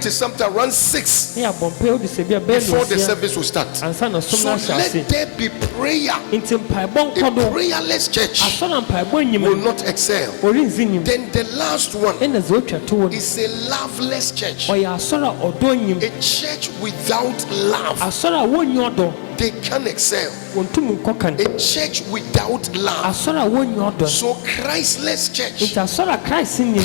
it is something around 6 before the service will start. So let there be prayer. A prayerless church will not excel. Then the last one is a loveless church. A church without love, they can excel. A church without love. So Christless church,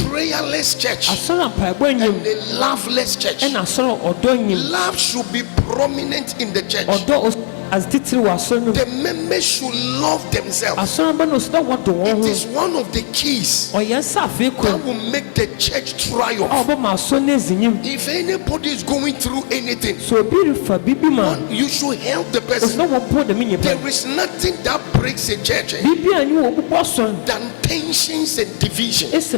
prayerless church, and a loveless church. Love should be prominent in the church. The members should love themselves. It is one of the keys that will make the church triumph. If anybody is going through anything, you should help the person. There is nothing that breaks a church than tensions and division. This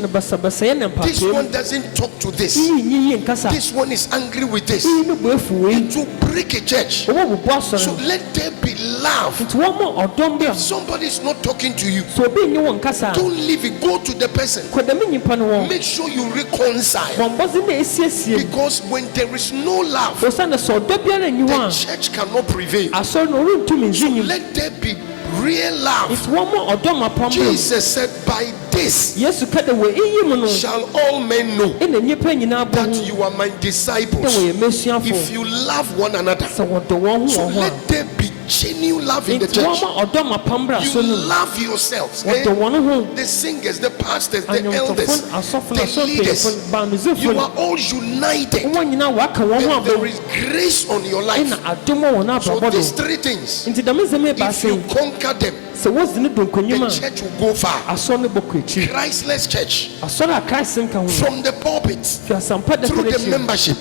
one doesn't talk to this. This one is angry with this. It will break a church. So let there be love. If somebody is not talking to you, don't leave it. Go to the person. Make sure you reconcile. Because when there is no love, the church cannot prevail. So let there be real love. Jesus said, by this shall all men know that you are my disciples, if you love one another. So let there be genuine love in the church. You love yourselves. The singers, the pastors, the elders, the leaders, you are all united. And there is grace on your life. So these three things, if you conquer them, the church will go far. Christless church, from the pulpit through the membership,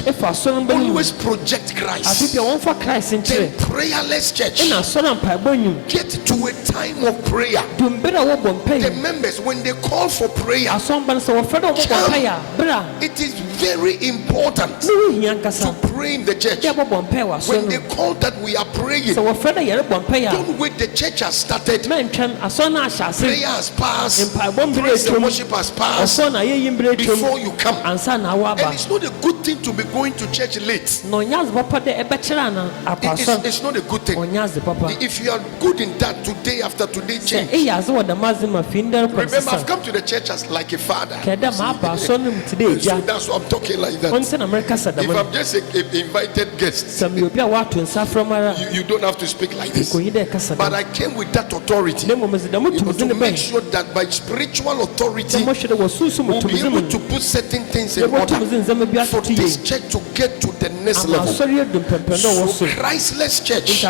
always project Christ. Then prayerless church, get to a time of prayer. The members, when they call for prayer, it is very important to pray in the church. When they call that we are praying, don't wait, the church has started. Prayer has passed, praise and worship has passed before you come. And it's not a good thing to be going to church late. It's not a good thing. If you are good in that, today after today change. Remember, I've come to the church as like a father. So that's why I'm talking like that. If I'm just an invited guest, you don't have to speak like this. But I came with that authority, to make sure that by spiritual authority we'll be able to put certain things in order for this church to get to the next level. So Christless church,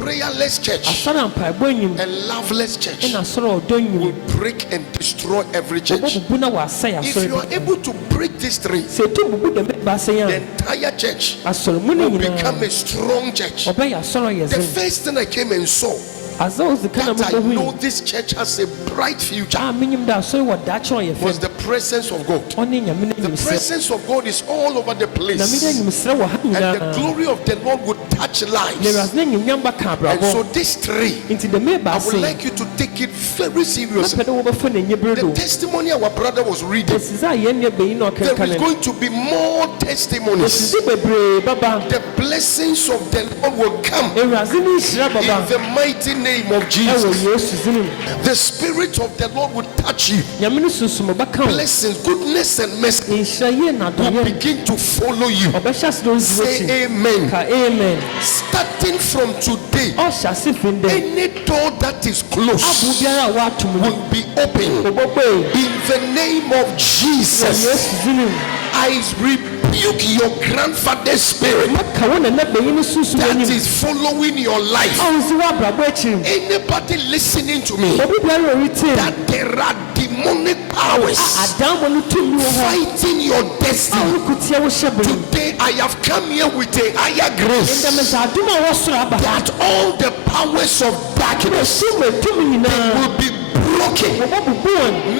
prayerless church, and loveless church will break and destroy every church. If you are able to break these three, the entire church will become a strong church. The first thing I came and saw, that I know this church has a bright future, was the presence of God. The presence of God is all over the place, and the glory of the Lord would touch lives. And so these three, I would like you to take it very seriously. The testimony our brother was reading, there is going to be more testimonies. The blessings of the Lord will come in the mighty name of Jesus. The Spirit of the Lord will touch you. Blessings, goodness and mercy will begin to follow you. Say amen. Amen. Starting from today, any door that is closed will be open in the name of Jesus. I rebuke your grandfather's spirit that is following your life. Anybody listening to me, that there are demonic powers fighting your destiny, today I have come here with a higher grace, that all the powers of darkness, they will be broken walking,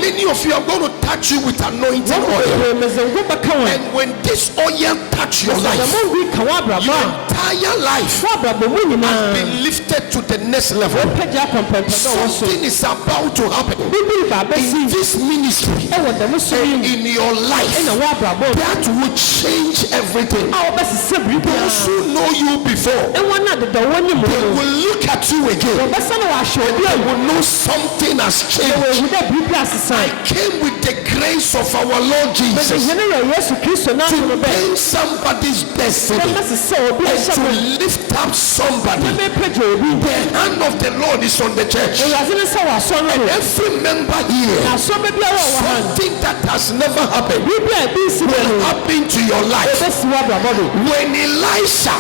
many of you are going to touch you with anointing oil. And when this oil touch your life, your entire life has been lifted to the next level. Something is about to happen in this ministry and in your life that will change everything. Those who know you before, they will look at you again and they will know something has changed. I came with the grace of our Lord Jesus to bring somebody's destiny and to lift up somebody. The hand of the Lord is on the church, and every member here, something that has never happened will happen to your life. When Elisha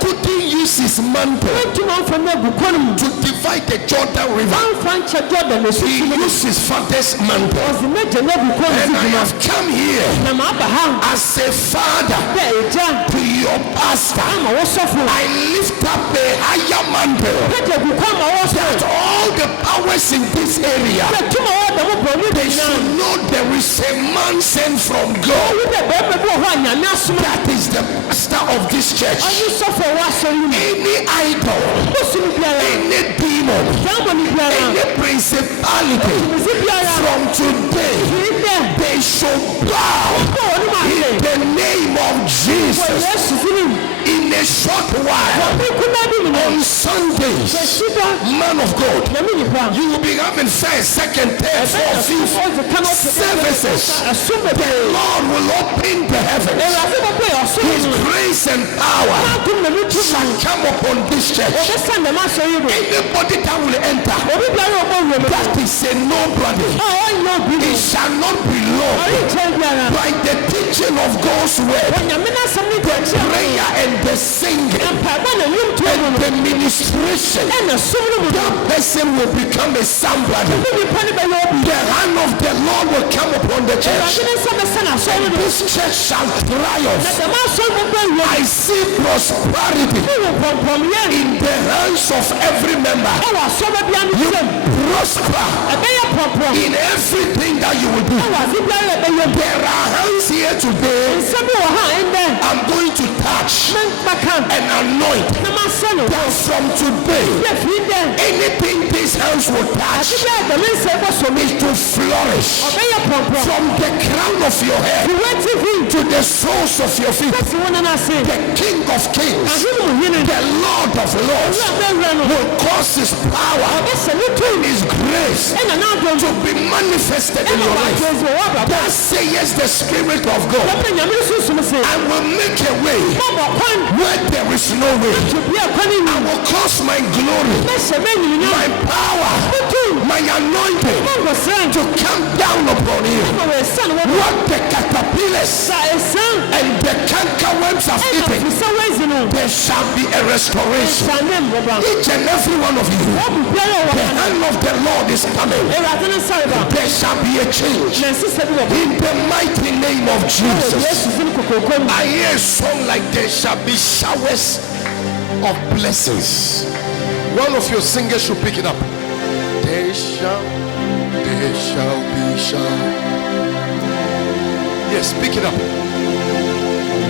couldn't use his mantle to divide the Jordan River, he used his father's mantle. And I have come here as a father to your pastor. I lift up a higher mantle that all the powers in this area, they should know there is a man sent from God that is the pastor of this church. Any idol, any demon, any principality, from today they should bow in the name of Jesus. In a short while, on Sundays, man of God, you will be having first, second, third, fourth, fifth services. The Lord will open the heavens. His grace and power shall come upon this church. Anybody that will enter, that is a nobody. It shall not be long. By the teaching of God's word, the prayer and the singing and the ministration, that person will become a somebody. The hand of the Lord will come upon the church, and this church shall triumph. I see prosperity in the hands of every member. You prosper in everything that you will do. There are hands here today I'm going to touch and anoint that from today anything these hands will touch is to flourish from the crown of your head to the soles of your feet. The King of Kings, the Lord of Lords, will cause his power and his grace to be manifested in your life. That says the Spirit of God. I will make a way where there is no way. I will cause my glory, my power, my anointing to come down upon you. What the caterpillars and the cankerworms have eaten, there shall be a restoration. Each and every one of you, the hand of the Lord is coming. There shall be a change in the mighty name of Jesus. I hear a song like there shall be showers of blessings. One of your singers should pick it up. There shall be showers. Yes, pick it up.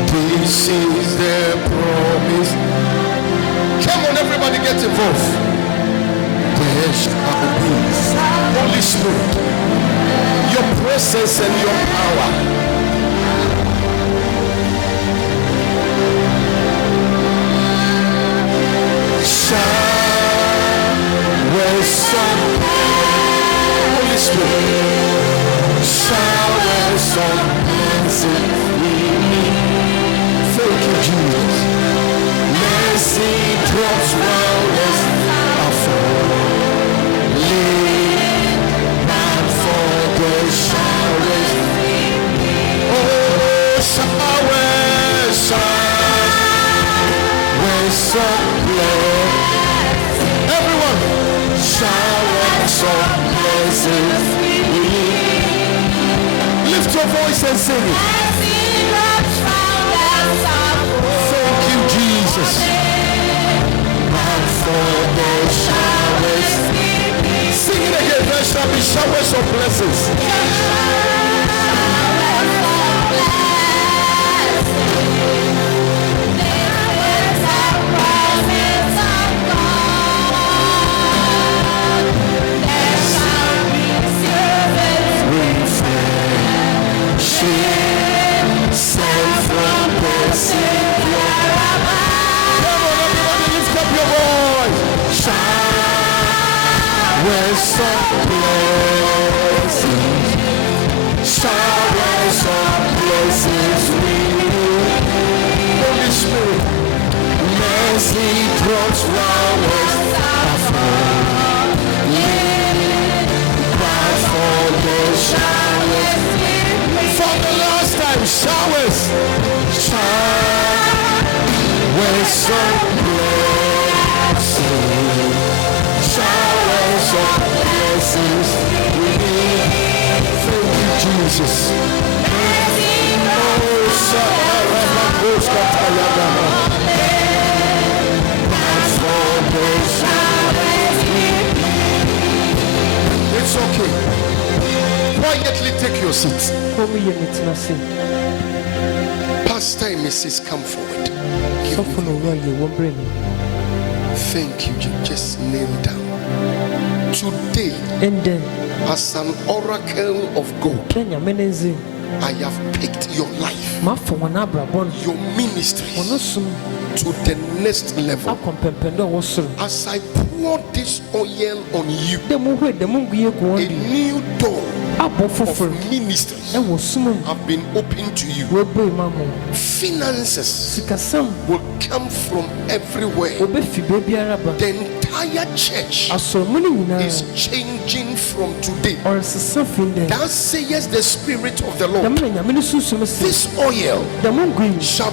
This is the promise. Come on, everybody get involved. There shall be, Holy Spirit, your presence and your power. Holy Spirit, showers of blessing. Thank you, Jesus. Mercy drops round us are falling not for the showers. Oh, showers of blessing. Showers of blessings. Lift your voice and sing it. Thank you, Jesus. And for the showers. Sing it again. The be showers of blessings. Showers of blessings, showers of blessings we need. Holy Spirit, mercy drops round us cry for the showers. For the last time, showers, showers of blessings. Showers of blessings we need. Thank you, Jesus. It's okay. Quietly take your seats. Pastor and Mrs. come forward. Thank you. Just kneel down. Today, as an oracle of God, I have picked your life, your ministry to the next level. As I pour this oil on you, a new door of ministries have been opened to you. Finances will come from everywhere. The entire church is changing from today. That says the Spirit of the Lord. This oil shall